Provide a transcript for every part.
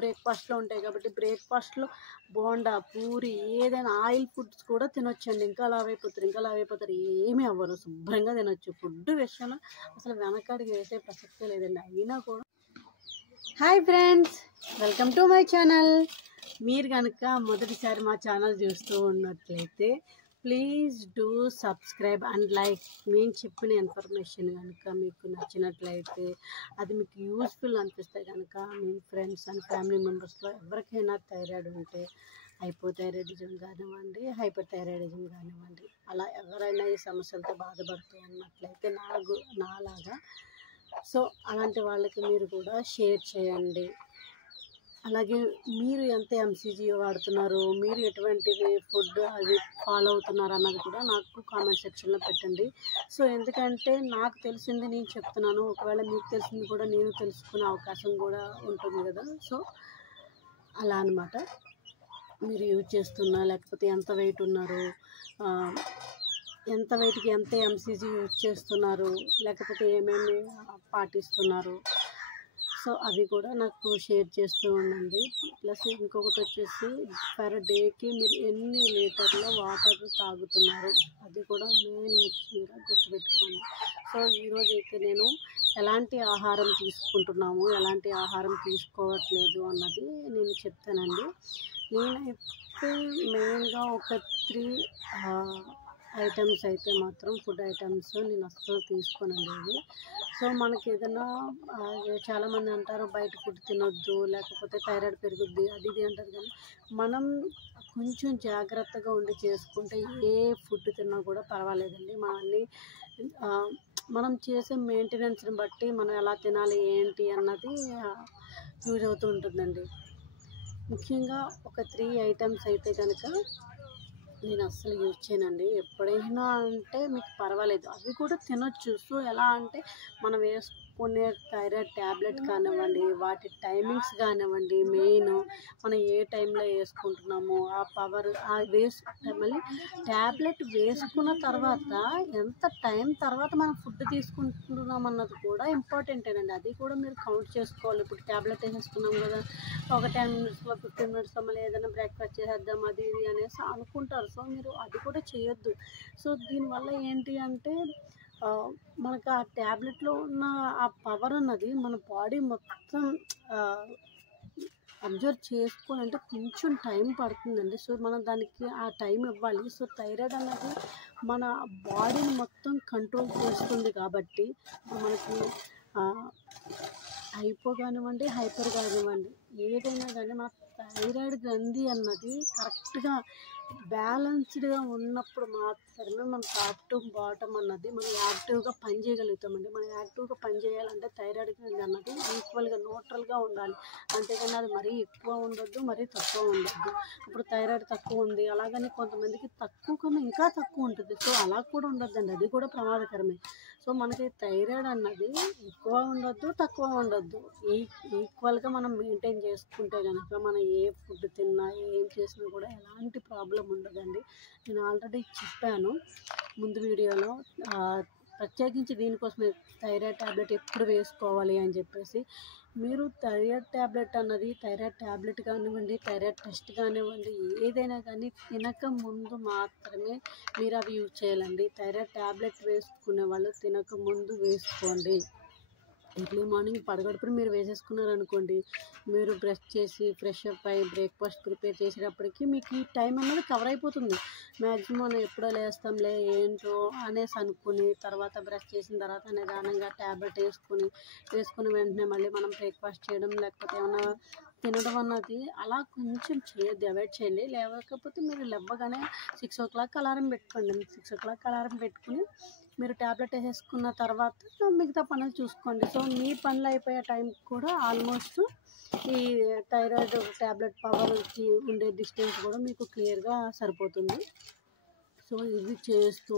బ్రేక్ఫాస్ట్లో ఉంటాయి కాబట్టి బ్రేక్ఫాస్ట్లో బోండా, పూరి ఏదైనా ఆయిల్ ఫుడ్స్ కూడా తినొచ్చండి. ఇంకా లావు అయిపోతారు, ఏమీ అవ్వరు, శుభ్రంగా తినొచ్చు. ఫుడ్ విషయంలో అసలు వెనకడుగు వేసే ప్రసక్తే లేదండి. అయినా కూడా hi friends, welcome to my channel. మీరు కనుక మొదటిసారి మా ఛానల్ చూస్తూ ఉన్నట్లయితే please do subscribe and like. నేను చెప్పిన ఇన్ఫర్మేషన్ కనుక మీకు నచ్చినట్లయితే, అది మీకు యూస్ఫుల్ అనిపిస్తే కనుక మీ ఫ్రెండ్స్ అండ్ ఫ్యామిలీ మెంబర్స్లో ఎవరికైనా థైరాయిడ్ ఉంటే, హైపోథైరాయిడిజం కానివ్వండి, హైపర్ థైరాయిడిజం కానివ్వండి, అలా ఎవరైనా ఈ సమస్యలతో బాధపడుతూ ఉన్నట్లయితే నాలాగా సో అలాంటి వాళ్ళకి మీరు కూడా షేర్ చేయండి. అలాగే మీరు ఎంత ఎంసీజీ వాడుతున్నారు, మీరు ఎటువంటి ఫుడ్ అది ఫాలో అవుతున్నారు అన్నది కూడా నాకు కామెంట్ సెక్షన్లో పెట్టండి. సో ఎందుకంటే నాకు తెలిసింది నేను చెప్తున్నాను, ఒకవేళ మీకు తెలిసింది కూడా నేను తెలుసుకునే అవకాశం కూడా ఉంటుంది కదా. సో అలా అన్నమాట. మీరు యూజ్ చేస్తున్నా, లేకపోతే ఎంత వెయిట్ ఉన్నారు, ఎంత వెయిట్కి ఎంత ఎంసీజీ యూజ్ చేస్తున్నారు, లేకపోతే ఏమేమి పాటిస్తున్నారు, సో అవి కూడా నాకు షేర్ చేస్తూ ఉండండి. ప్లస్ ఇంకొకటి వచ్చేసి పర్ డేకి మీరు ఎన్ని లీటర్ల వాటర్ తాగుతున్నారు, అది కూడా మెయిన్ ముఖ్యంగా గుర్తుపెట్టుకోండి. సో ఈరోజు అయితే నేను ఎలాంటి ఆహారం తీసుకుంటున్నాము, ఎలాంటి ఆహారం తీసుకోవట్లేదు అన్నది నేను చెప్తానండి. నేనైతే మెయిన్గా ఒక 3 ఐటమ్స్ అయితే మాత్రం ఫుడ్ ఐటమ్స్ నేను అస్సలు తీసుకోనండి ఇవి. సో మనకి ఏదైనా చాలామంది అంటారు బయట ఫుడ్ తినొద్దు, లేకపోతే థైరాయిడ్ పెరుగుద్ది, అది ఇది అంటారు. కానీ మనం కొంచెం జాగ్రత్తగా ఉండి చేసుకుంటే ఏ ఫుడ్ తిన్నా కూడా పర్వాలేదండి. మనం చేసే మెయింటెనెన్స్ని బట్టి మనం ఎలా తినాలి ఏంటి అన్నది యూజ్ అవుతూ ఉంటుందండి. ముఖ్యంగా ఒక 3 ఐటమ్స్ అయితే కనుక నేను అస్సలు యూజ్ చేయనండి. ఎప్పుడైనా అంటే మీకు పర్వాలేదు, అవి కూడా తినొచ్చు. సో ఎలా అంటే మనం వేసుకునే థైరాయిడ్ ట్యాబ్లెట్ కానివ్వండి, వాటి టైమింగ్స్ కానివ్వండి, మెయిన్ మనం ఏ టైంలో వేసుకుంటున్నాము, ఆ పవర్ మళ్ళీ ట్యాబ్లెట్ వేసుకున్న తర్వాత ఎంత టైం తర్వాత మనం ఫుడ్ తీసుకుంటున్నాం అన్నది కూడా ఇంపార్టెంటేనండి. అది కూడా మీరు కౌంట్ చేసుకోవాలి. ఇప్పుడు ట్యాబ్లెట్ వేసేసుకున్నాం కదా, ఒక 10 మినిట్స్లో 15 మినిట్స్లో మళ్ళీ ఏదైనా బ్రేక్ఫాస్ట్ చేసేద్దాం అది ఇది అనేసి అనుకుంటారు. సో మీరు అది కూడా చేయొద్దు. సో దీనివల్ల ఏంటి అంటే మనకు ఆ ట్యాబ్లెట్లో ఉన్న ఆ పవర్ అన్నది మన బాడీ మొత్తం అబ్జర్వ్ చేసుకోవాలంటే కొంచెం టైం పడుతుందండి. సో మనం దానికి ఆ టైం ఇవ్వాలి. సో థైరాయిడ్ అన్నది మన బాడీని మొత్తం కంట్రోల్ చేస్తుంది కాబట్టి మనకి హైపో కానివ్వండి, హైపర్ కానివ్వండి, ఏదైనా కానీ మన థైరాయిడ్ గ్రంథి అన్నది కరెక్ట్గా బ్యాలెన్స్డ్గా ఉన్నప్పుడు మాత్రమే మన టాప్ టు బాటమ్ అన్నది మనం యాక్టివ్గా పనిచేయగలుగుతామండి. మనం యాక్టివ్గా పనిచేయాలంటే థైరాయిడ్ గ్రంథి అన్నది ఈక్వల్గా న్యూట్రల్గా ఉండాలి. అంతేగాని అది మరీ ఎక్కువ ఉండొద్దు, మరీ తక్కువ ఉండొద్దు. ఇప్పుడు థైరాయిడ్ తక్కువ ఉంది, అలాగని కొంతమందికి తక్కువ కన్నా ఇంకా తక్కువ ఉంటుంది. సో అలా కూడా ఉండొద్దండి, అది కూడా ప్రమాదకరమే. సో మనకి థైరాయిడ్ అన్నది ఎక్కువ ఉండొద్దు, తక్కువ ఉండొద్దు, ఈక్వల్గా మనం మెయింటైన్ చేసుకుంటే కనుక మనం ఏ ఫుడ్ తిన్నా ఏం చేసినా కూడా ఎలాంటి ప్రాబ్లం ఉండదండి. నేను ఆల్రెడీ చెప్పాను ముందు వీడియోలో, ప్రత్యేకించి దీనికోసమే థైరాయిడ్ ట్యాబ్లెట్ ఎప్పుడు వేసుకోవాలి అని చెప్పేసి. మీరు థైరాయిడ్ ట్యాబ్లెట్ అన్నది థైరాయిడ్ ట్యాబ్లెట్ కానివ్వండి, థైరాయిడ్ టెస్ట్ కానివ్వండి, ఏదైనా కానీ తినక ముందు మాత్రమే మీరు అవి యూజ్ చేయాలండి. థైరాయిడ్ ట్యాబ్లెట్ వేసుకునే వాళ్ళు తినక ముందు వేసుకోండి. ఎర్లీ మార్నింగ్ పడగడుపున మీరు వేసేసుకున్నారనుకోండి, మీరు బ్రష్ చేసి ఫ్రెష్ అప్ అయ్యి బ్రేక్ఫాస్ట్ ప్రిపేర్ చేసేటప్పటికి మీకు ఈ టైం అనేది కవర్ అయిపోతుంది. మ్యాక్సిమం మనం ఎప్పుడో లేస్తాంలే ఏంటో అనేసి అనుకుని తర్వాత బ్రష్ చేసిన తర్వాత నిదానంగా ట్యాబ్లెట్ వేసుకుని వెంటనే మళ్ళీ మనం బ్రేక్ఫాస్ట్ చేయడం, లేకపోతే ఏమైనా తినడం అన్నది అలా కొంచెం చేయొద్దు, అవాయిడ్ చేయండి. లేకపోతే మీరు లేవగానే 6 o'clock అలారం పెట్టుకోండి. 6 o'clock అలారం పెట్టుకుని మీరు ట్యాబ్లెట్ వేసేసుకున్న తర్వాత మిగతా పనులు చూసుకోండి. సో మీ పనులు అయిపోయే టైం కూడా ఆల్మోస్ట్ ఈ థైరాయిడ్ ట్యాబ్లెట్ పవర్కి ఉండే డిస్టెన్స్ కూడా మీకు క్లియర్గా సరిపోతుంది. సో ఇది చేస్తూ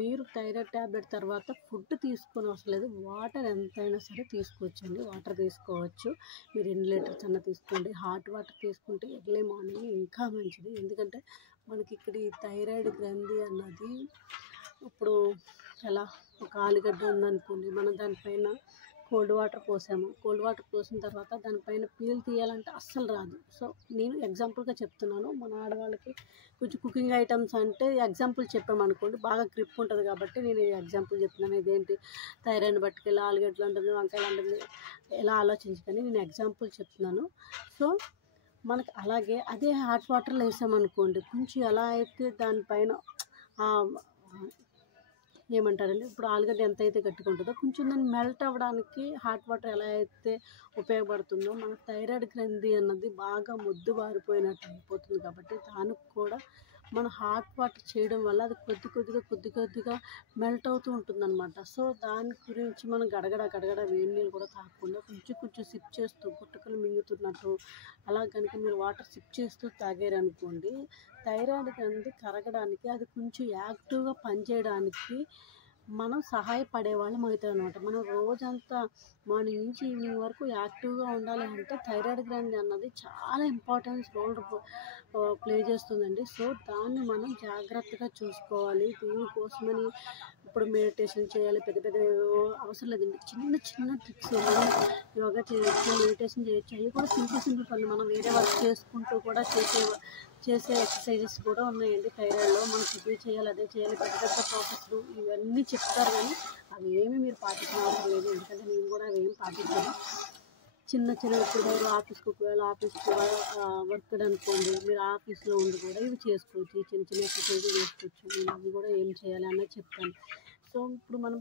మీరు థైరాయిడ్ ట్యాబ్లెట్ తర్వాత ఫుడ్ తీసుకొని అవసరం లేదు, వాటర్ ఎంతైనా సరే తీసుకోవచ్చండి. వాటర్ తీసుకోవచ్చు, మీరు ఎన్ని లీటర్స్ అన్నా తీసుకోండి. హాట్ వాటర్ తీసుకుంటే ఎర్లీ మార్నింగ్ ఇంకా మంచిది. ఎందుకంటే మనకి ఇక్కడ ఈ థైరాయిడ్ గ్రంథి అన్నది ఇప్పుడు ఎలా ఒక ఆలుగడ్డ ఉందనుకోండి, మనం దానిపైన కోల్డ్ వాటర్ పోసాము. కోల్డ్ వాటర్ పోసిన తర్వాత దానిపైన పీల్ తీయాలంటే అస్సలు రాదు. సో నేను ఎగ్జాంపుల్గా చెప్తున్నాను. మన ఆడవాళ్ళకి కొంచెం కుకింగ్ ఐటమ్స్ అంటే ఎగ్జాంపుల్ చెప్పామనుకోండి బాగా గ్రిప్ ఉంటుంది కాబట్టి నేను ఎగ్జాంపుల్ చెప్తున్నాను. ఇదేంటి థైరాయిడ్ పట్టుకెళ్ళి ఆలుగడ్డలు ఉంటుంది, వంకాయలు ఉంటుంది, ఎలా ఆలోచించుకొని నేను ఎగ్జాంపుల్ చెప్తున్నాను. సో మనకు అలాగే అదే హాట్ వాటర్లో వేసామనుకోండి కొంచెం ఎలా అయితే దానిపైన ఏమంటారండి, ఇప్పుడు ఆలుగడ్డ ఎంత అయితే గట్టిగా ఉంటుందో కొంచెం దాన్ని మెల్ట్ అవ్వడానికి హాట్ వాటర్ ఎలా అయితే ఉపయోగపడుతుందో మన థైరాయిడ్ గ్రంథి అన్నది బాగా మొద్దు బారిపోయినట్టు అయిపోతుంది. కాబట్టి దానికి కూడా మన హాట్ వాటర్ చేయడం వల్ల అది కొద్ది కొద్దిగా మెల్ట్ అవుతూ ఉంటుందన్నమాట. సో దాని గురించి మనం గడగడ వేడి నీళ్ళు కూడా తాగకుండా కొంచెం సిప్ చేస్తూ గుట్టకలు మింగుతున్నట్టు అలా కనుక మీరు వాటర్ సిప్ చేస్తూ తాగారనుకోండి థైరాయిడ్ గ్రంథి కరగడానికి అది కొంచెం యాక్టివ్గా పనిచేయడానికి మనం సహాయపడే వాళ్ళం అవుతాం అనమాట. మనం రోజంతా మార్నింగ్ నుంచి ఈవినింగ్ వరకు యాక్టివ్గా ఉండాలి అంటే థైరాయిడ్ గ్రంథి అన్నది చాలా ఇంపార్టెన్స్ రోల్ ప్లే చేస్తుందండి. సో దాన్ని మనం జాగ్రత్తగా చూసుకోవాలి. దీనికోసమని ఇప్పుడు మెడిటేషన్ చేయాలి, పెద్ద అవసరం లేదండి. చిన్న ట్రిక్స్ మనం యోగా చేయొచ్చు, మెడిటేషన్ చేయొచ్చు. అవి కూడా సింపుల్ పనులు మనం వేరే వర్క్ చేసుకుంటూ కూడా చేసే ఎక్సర్సైజెస్ కూడా ఉన్నాయండి. థైరాయిడ్లో మనకి ఇది చేయాలి, అదే చేయాలి, పెద్ద ప్రాసెస్లు ఇవన్నీ చెప్తారు కానీ అవి ఏమి మీరు పాటించిన అవసరం లేదు. ఎందుకంటే నేను కూడా అవి ఏం పాటించాను. చిన్న ఇప్పుడు మీరు ఆఫీస్కి ఒకవేళ ఆఫీస్కి వర్క్ అనుకోండి, మీరు ఆఫీస్లో ఉండి కూడా ఇవి చేసుకోవచ్చు. ఈ చిన్న ఎక్సర్సైజ్ చేసుకోవచ్చు. నేను అవి కూడా ఏం చేయాలి అన్నది చెప్తాను. సో ఇప్పుడు మనం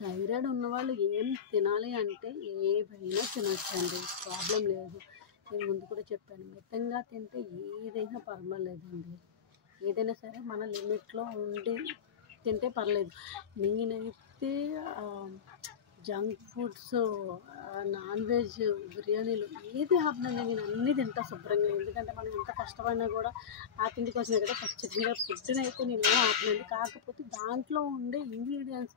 థైరాయిడ్ ఉన్నవాళ్ళు ఏం తినాలి అంటే ఏవైనా తినొచ్చండి, ప్రాబ్లం లేదు. నేను ముందు కూడా చెప్పాను, మితంగా తింటే ఏదైనా పర్వాలేదండి. ఏదైనా సరే మన లిమిట్లో ఉండి తింటే పర్లేదు. నేనైతే జంక్ ఫుడ్స్, నాన్ వెజ్, బిర్యానీలు ఏది ఆపనండి. నేను అన్నీ తింటా శుభ్రంగా. ఎందుకంటే మనం ఎంత కష్టపడినా కూడా ఆ తిండి కోసమే కదా. ఖచ్చితంగా ఫుడ్ని అయితే నేను ఆపనండి. కాకపోతే దాంట్లో ఉండే ఇంగ్రీడియంట్స్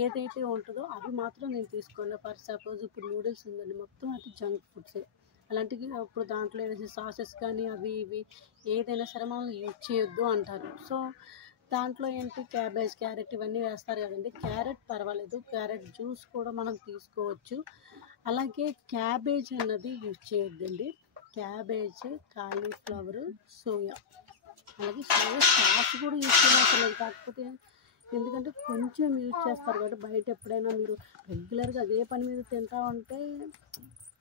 ఏదైతే ఉంటుందో అవి మాత్రం నేను తీసుకోను. ఫర్ సపోజ్ ఇప్పుడు నూడిల్స్ ఉందండి, మొత్తం అది జంక్ ఫుడ్సే. అలాంటివి ఇప్పుడు దాంట్లో వేసే సాసెస్ కానీ అవి ఇవి ఏదైనా సరే మనం యూజ్ చేయొద్దు అంటారు. సో దాంట్లో ఏంటి క్యాబేజ్, క్యారెట్ ఇవన్నీ వేస్తారు కదండి. క్యారెట్ పర్వాలేదు, క్యారెట్ జ్యూస్ కూడా మనం తీసుకోవచ్చు. అలాగే క్యాబేజ్ అన్నది యూజ్ చేయొద్దండి. క్యాబేజ్, కాలీఫ్లవర్, సోయా, అలాగే సోయా సాస్ కూడా యూజ్ చేయలేదు. కాకపోతే ఎందుకంటే కొంచెం యూజ్ చేస్తారు కాబట్టి బయట ఎప్పుడైనా మీరు రెగ్యులర్గా అదే పని మీద తింటా ఉంటే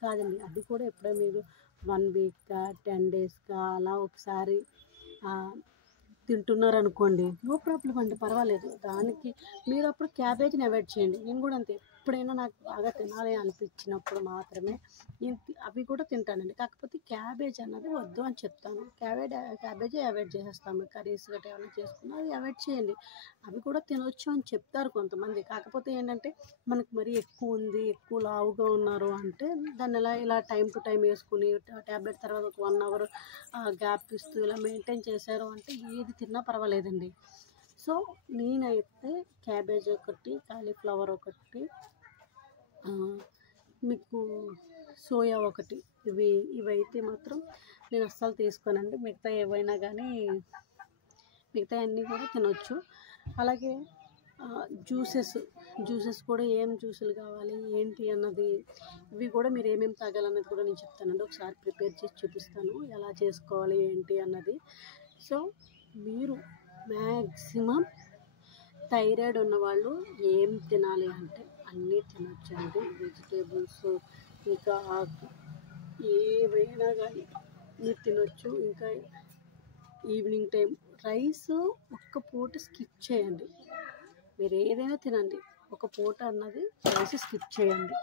కాదండి. అది కూడా ఎప్పుడైనా మీరు 1 వీక్గా 10 డేస్గా అలా ఒకసారి తింటున్నారనుకోండి, నో ప్రాబ్లం అండి, పర్వాలేదు. దానికి మీరు అప్పుడు క్యాబేజ్ని అవాయిడ్ చేయండి. నేను కూడా అంతే, ఎప్పుడైనా నాకు బాగా తినాలి అనిపించినప్పుడు మాత్రమే నేను అవి కూడా తింటానండి. కాకపోతే క్యాబేజ్ అన్నది వద్దు అని చెప్తాను. క్యాబేజీ అవాయిడ్ చేసేస్తాము. కర్రీస్ గట్రా ఏమైనా చేసుకున్నా అది అవాయిడ్ చేయండి. అవి కూడా తినొచ్చు అని చెప్తారు కొంతమంది. కాకపోతే ఏంటంటే మనకు మరీ ఎక్కువ ఉంది, ఎక్కువ లావుగా ఉన్నారు అంటే దాన్ని ఇలా టైం టు టైం వేసుకుని ట్యాబ్లెట్ తర్వాత ఒక 1 అవర్ గ్యాప్ ఇస్తూ ఇలా మెయింటైన్ చేశారు అంటే ఏది తిన్నా పర్వాలేదండి. సో నేనైతే క్యాబేజ్ ఒకటి, కాలీఫ్లవర్ ఒకటి, మీకు సోయా ఒకటి, ఇవైతే మాత్రం నేను అస్సలు తీసుకోనండి. మిగతా ఏవైనా కానీ మిగతా అన్నీ కూడా తినొచ్చు. అలాగే జ్యూసెస్ కూడా ఏం జ్యూసులు కావాలి ఏంటి అన్నది ఇవి కూడా మీరు ఏమేమి తాగాలన్నది కూడా నేను చెప్తానండి. ఒకసారి ప్రిపేర్ చేసి చూపిస్తాను ఎలా చేసుకోవాలి ఏంటి అన్నది. సో మీరు మ్యాక్సిమం థైరాయిడ్ ఉన్నవాళ్ళు ఏం తినాలి అంటే అన్నీ తినొచ్చండి. వెజిటేబుల్స్ ఇంకా ఏవైనా కానీ మీరు తినొచ్చు. ఇంకా ఈవినింగ్ టైం రైస్ ఒక్క పూట స్కిప్ చేయండి. మీరు ఏదైనా తినండి, ఒక పూట అన్నది రైస్ స్కిప్ చేయండి.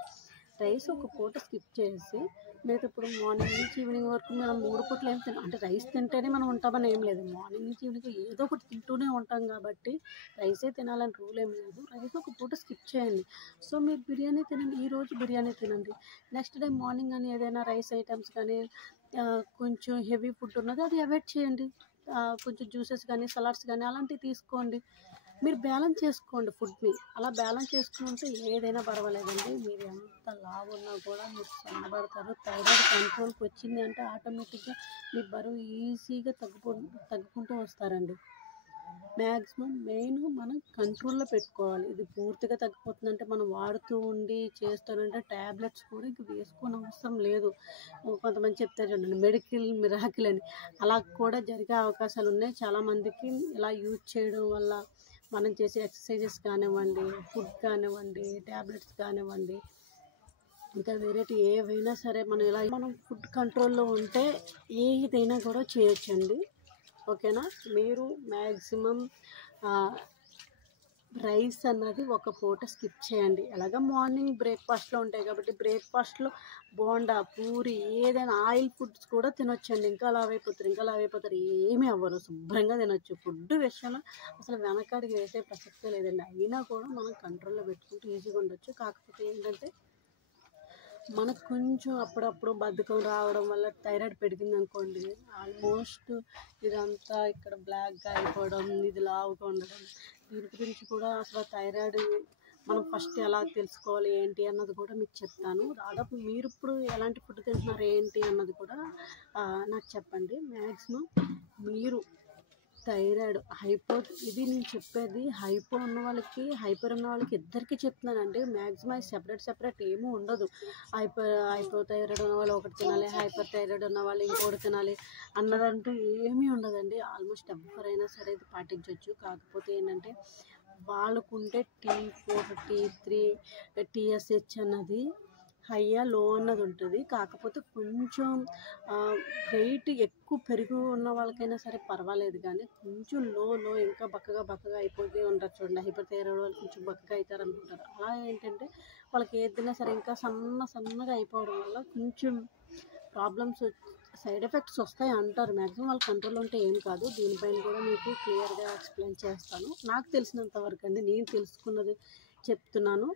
రైస్ ఒక పూట స్కిప్ చేసి లేదా ఇప్పుడు మార్నింగ్ నుంచి ఈవినింగ్ వరకు మనం 3 పూటలు ఏం అంటే రైస్ తింటేనే మనం ఉంటామని ఏం లేదు. మార్నింగ్ నుంచి ఈవినింగ్ ఏదో ఒకటి తింటూనే ఉంటాం కాబట్టి రైసే తినాలని రూల్ ఏం లేదు. రైస్ ఒక పూట స్కిప్ చేయండి. సో మీరు బిర్యానీ తినండి, ఈరోజు బిర్యానీ తినండి. నెక్స్ట్ డే మార్నింగ్ అని ఏదైనా రైస్ ఐటమ్స్ కానీ కొంచెం హెవీ ఫుడ్ ఉన్నది అది అవాయిడ్ చేయండి. కొంచెం జ్యూసెస్ కానీ సలాడ్స్ కానీ అలాంటివి తీసుకోండి. మీరు బ్యాలెన్స్ చేసుకోండి ఫుడ్ని. అలా బ్యాలెన్స్ చేసుకుంటే ఏదైనా పర్వాలేదండి. మీరు ఎంత లావు ఉన్నా కూడా మీరు సన్నబడతారు. థైరాయిడ్ కంట్రోల్కి వచ్చింది అంటే ఆటోమేటిక్గా మీ బరువు ఈజీగా తగ్గుకుంటూ వస్తారండి. మ్యాక్సిమం మెయిన్ మనం కంట్రోల్లో పెట్టుకోవాలి. ఇది పూర్తిగా తగ్గిపోతుందంటే మనం వాడుతూ ఉండి చేస్తానంటే ట్యాబ్లెట్స్ కూడా ఇంక వేసుకోని అవసరం లేదు. కొంతమంది చెప్తారు చూడండి మెడికల్ మిరాకిల్ అని, అలా కూడా జరిగే అవకాశాలు ఉన్నాయి. చాలామందికి ఇలా యూజ్ చేయడం వల్ల మనం చేసే ఎక్సర్సైజెస్ కానివ్వండి, ఫుడ్ కానివ్వండి, ట్యాబ్లెట్స్ కానివ్వండి, ఇంకా వేరేటి ఏవైనా సరే మనం ఫుడ్ కంట్రోల్లో ఉంటే ఏదైనా కూడా చేయొచ్చండి. ఓకేనా? మీరు మ్యాక్సిమం రైస్ అన్నది ఒక పూట స్కిప్ చేయండి. ఎలాగ మార్నింగ్ బ్రేక్ఫాస్ట్లో ఉంటాయి కాబట్టి బ్రేక్ఫాస్ట్లో బోండా, పూరి, ఏదైనా ఆయిల్ ఫుడ్స్ కూడా తినొచ్చండి. ఇంకా లావైపోతారు, ఏమీ అవ్వరు, శుభ్రంగా తినొచ్చు. ఫుడ్ విషయంలో అసలు వెనకడికి వేసే ప్రసక్తే లేదండి. అయినా కూడా మనం కంట్రోల్లో పెట్టుకుంటూ ఈజీగా ఉండొచ్చు. కాకపోతే ఏంటంటే మనకు కొంచెం అప్పుడప్పుడు బద్ధకం రావడం వల్ల థైరాయిడ్ పెరిగింది అనుకోండి, ఆల్మోస్ట్ ఇదంతా ఇక్కడ బ్లాక్గా అయిపోవడం, ఇది లావుగా ఉండడం. దీని గురించి కూడా అసలు థైరాయిడ్ మనం ఫస్ట్ ఎలా తెలుసుకోవాలి ఏంటి అన్నది కూడా మీకు చెప్తాను. దాదాపు మీరు ఇప్పుడు ఎలాంటి ఫుడ్ తింటున్నారు ఏంటి అన్నది కూడా నాకు చెప్పండి. మ్యాక్సిమం మీరు థైరాయిడ్, హైపో, ఇది నేను చెప్పేది హైపో ఉన్న వాళ్ళకి, హైపర్ ఉన్న వాళ్ళకి ఇద్దరికి చెప్తున్నానండి. మ్యాక్సిమం సెపరేట్ ఏమీ ఉండదు. హైపో థైరాయిడ్ ఉన్న వాళ్ళు ఒకటి తినాలి, హైపర్ థైరాయిడ్ ఉన్న వాళ్ళు ఇంకోటి తినాలి అన్నదంటూ ఏమీ ఉండదండి. ఆల్మోస్ట్ ఎవరైనా సరే ఇది పాటించవచ్చు. కాకపోతే ఏంటంటే వాళ్ళకుంటే T4, T3, TSH అన్నది హైయా లో అన్నది ఉంటుంది. కాకపోతే కొంచెం వెయిట్ ఎక్కువ పెరిగి ఉన్న వాళ్ళకైనా సరే పర్వాలేదు, కానీ కొంచెం లో ఇంకా బక్కగా అయిపోతూ ఉంటారు చూడండి. హైపర్ థైరాయిడ్ వాళ్ళు కొంచెం బక్కగా అవుతారు అనుకుంటారు. అలా ఏంటంటే వాళ్ళకి ఏది తిన్నా సరే ఇంకా సన్నగా అయిపోవడం వల్ల కొంచెం ప్రాబ్లమ్స్, సైడ్ ఎఫెక్ట్స్ వస్తాయి అంటారు. మ్యాక్సిమం వాళ్ళ కంట్రోల్లో ఉంటే ఏం కాదు. దీనిపైన కూడా మీకు క్లియర్గా ఎక్స్ప్లెయిన్ చేస్తాను. నాకు తెలిసినంత వరకు అండి, నేను తెలుసుకున్నది చెప్తున్నాను.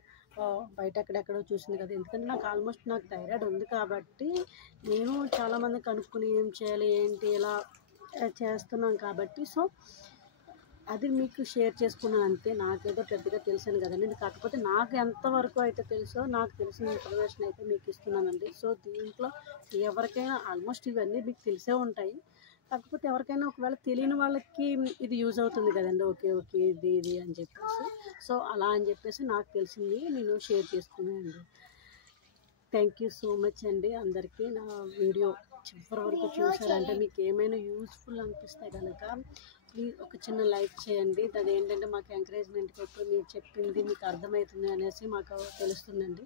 బయట ఎక్కడెక్కడో చూసింది కదా, ఎందుకంటే నాకు థైరాయిడ్ ఉంది కాబట్టి నేను చాలామంది కనుక్కుని ఏం చేయాలి ఏంటి ఇలా చేస్తున్నాం కాబట్టి సో అది మీకు షేర్ చేసుకున్నాను అంతే. నాకేదో పెద్దగా తెలిసాను కదండి. కాకపోతే నాకు ఎంతవరకు అయితే తెలుసో నాకు తెలిసిన ఇన్ఫర్మేషన్ అయితే మీకు ఇస్తున్నానండి. సో దీంట్లో ఎవరికైనా ఆల్మోస్ట్ ఇవన్నీ మీకు తెలిసే ఉంటాయి. కాకపోతే ఎవరికైనా ఒకవేళ తెలియని వాళ్ళకి ఇది యూజ్ అవుతుంది కదండి. ఓకే ఇది అని చెప్పేసి, సో అలా అని చెప్పేసి నాకు తెలిసింది నేను షేర్ చేసుకున్నానండి. థ్యాంక్ యూ సో మచ్ అండి అందరికీ. నా వీడియో చివరి వరకు చూసారంటే మీకు ఏమైనా యూస్ఫుల్ అనిపిస్తే కనుక ప్లీజ్ ఒక చిన్న లైక్ చేయండి. అది ఏంటంటే మాకు ఎంకరేజ్మెంట్ కొట్టు, మీరు చెప్పింది మీకు అర్థమవుతుంది అనేసి మాకు తెలుస్తుందండి.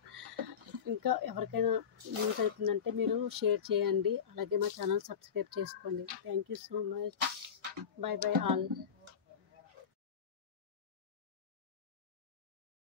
ఇంకా ఎవరికైనా యూజ్ అవుతుందంటే మీరు షేర్ చేయండి. అలాగే మా ఛానల్ సబ్స్క్రైబ్ చేసుకోండి. Thank you so much. By all.